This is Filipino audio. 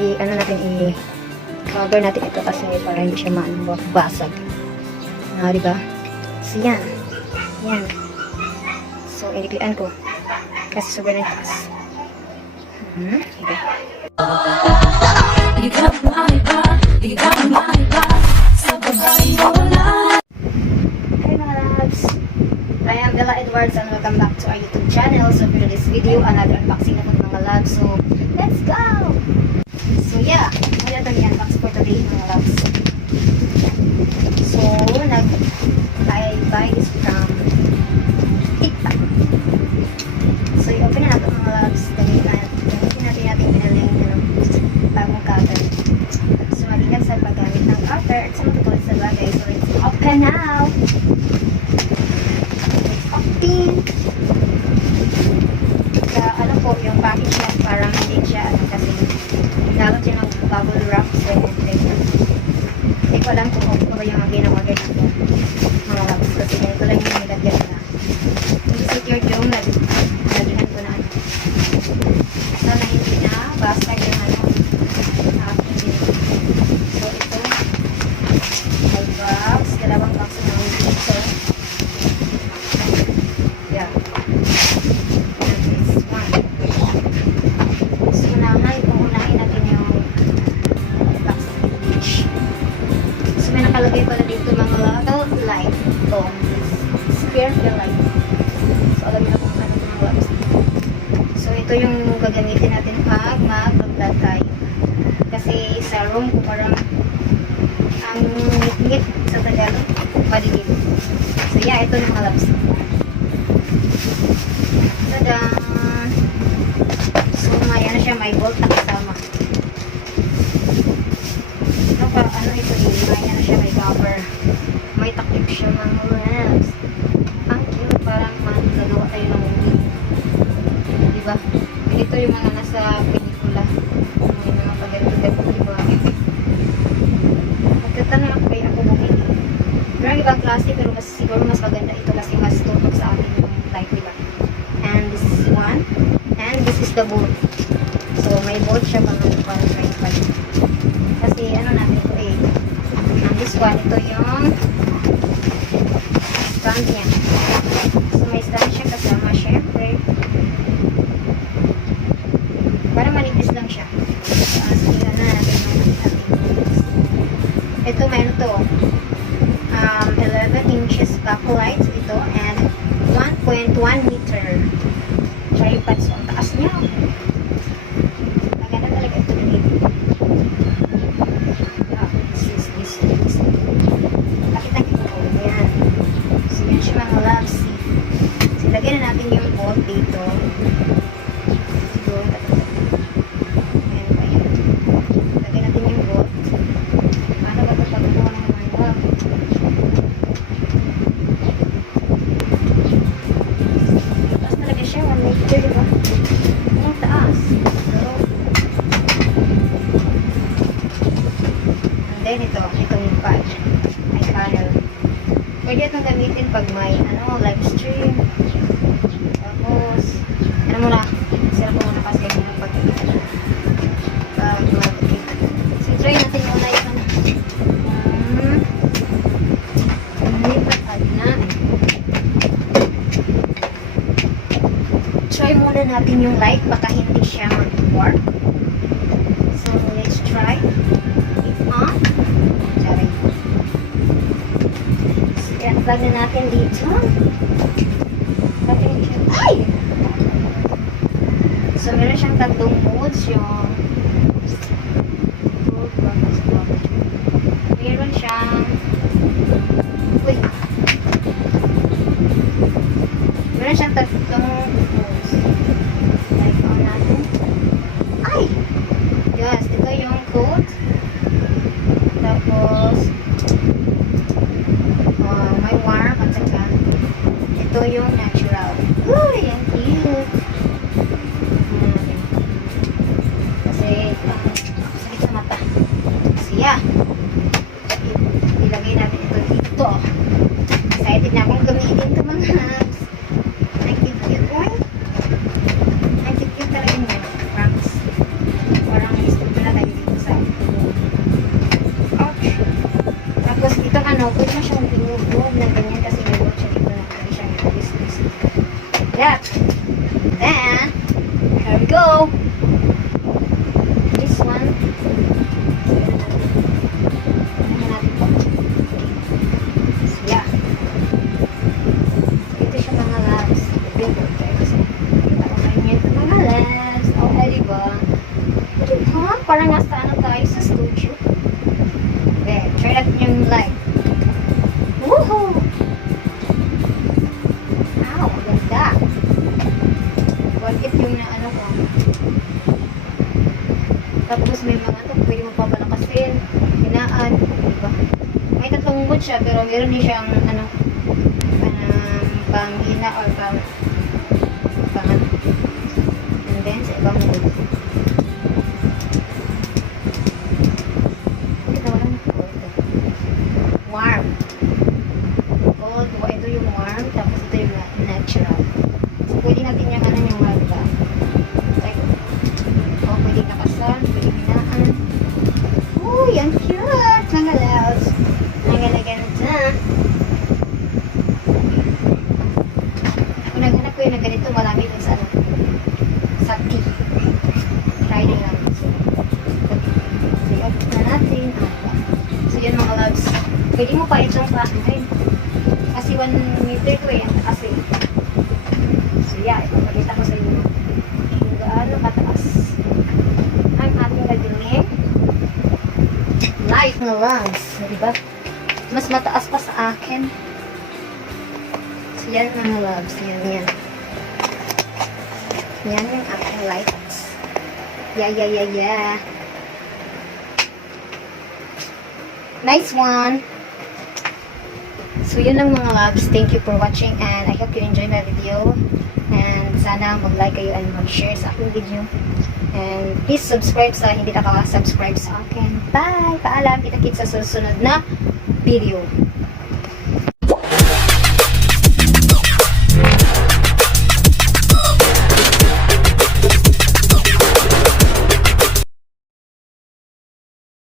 i ano natin i cover natin ito kasi para hindi siya maano basag. Ah, di ba? So yan. Yan. So iniklian ko. Kasi sobrang taas. Hmm, okay. You got my back, you got my back. Sa babae mo! I am Bella Edwards and welcome back to our YouTube channel. So for this video, another unboxing na po ng mga loves. So, let's go! So yeah, ano ito yung unbox for today mga loves. So, nag I buy this from So, alam na kung ano mga loves. So, ito yung gagamitin natin pag mag-vlog tayo. Kasi sa room ko parang ang ngit-ngit sa Tagalog, madilim. So, yeah, ito na mga loves. Tada! So, may ano siya, may bolt na kasama. Ano pa, ano ito eh, may ano siya, may cover. May takip siya mga labs. Tayo ng movie. Diba? Ito yung mga nasa pelikula. May mga pagdating-dating, diba? Magtatanong ako kaya ako bumili. Meron ibang klase, pero mas siguro mas maganda ito kasi mas tutok sa akin yung light, diba? And this is one. And this is the bolt. So, may bolt siya pang para sa. Kasi ano natin ito eh. And this one, ito yung stand niya. So, may stand siya kasama, syempre. Para manipis lang siya. So, tingnan na natin yung Ito, ano to. Um, 11 inches backlight ito and 1.1 meter tripod. So, ang taas niya. Maganda talaga ito dito. Ah, this is this this. Pakita ko po. Ayan. So, yan siya mga loves. So, lagyan na natin yung bolt dito. Siguro, ayan natin yung bolt. Paano ba ito ng love? Taas talaga siya, 1 meter, di ba? Ang taas. Pero, and then ito, itong pad, ay panel. Pwede itong gamitin pag may, ano, live stream. Tapos, ano muna, sila ko muna kasi yung pag pag mag So, try natin yung light na. Hmm. Lipat ay na. Try muna natin yung light. Baka hindi siya mag-work so let's try. It on Sorry. so i-unplug na natin dito 上班都莫讲 Then, here we go. This one. Siya, pero meron din siyang ano, um, panghina or pang Pwede mo pa itong paakain. Kasi 1 meter ko eh. Kasi, so yeah, ipapakita ko sa inyo kung gaano kataas ang ating gagawin. Light na lungs. Diba? Mas mataas pa sa akin. So, yan mga loves. Yan, yan. Yan yung aking lights. Yeah, yeah, yeah, yeah. Nice one. So, yun lang mga loves. Thank you for watching and I hope you enjoy my video. And sana mag-like kayo and mag-share sa aking video. And please subscribe sa hindi nakaka-subscribe sa akin. Bye! Paalam! Kita-kits sa susunod na video.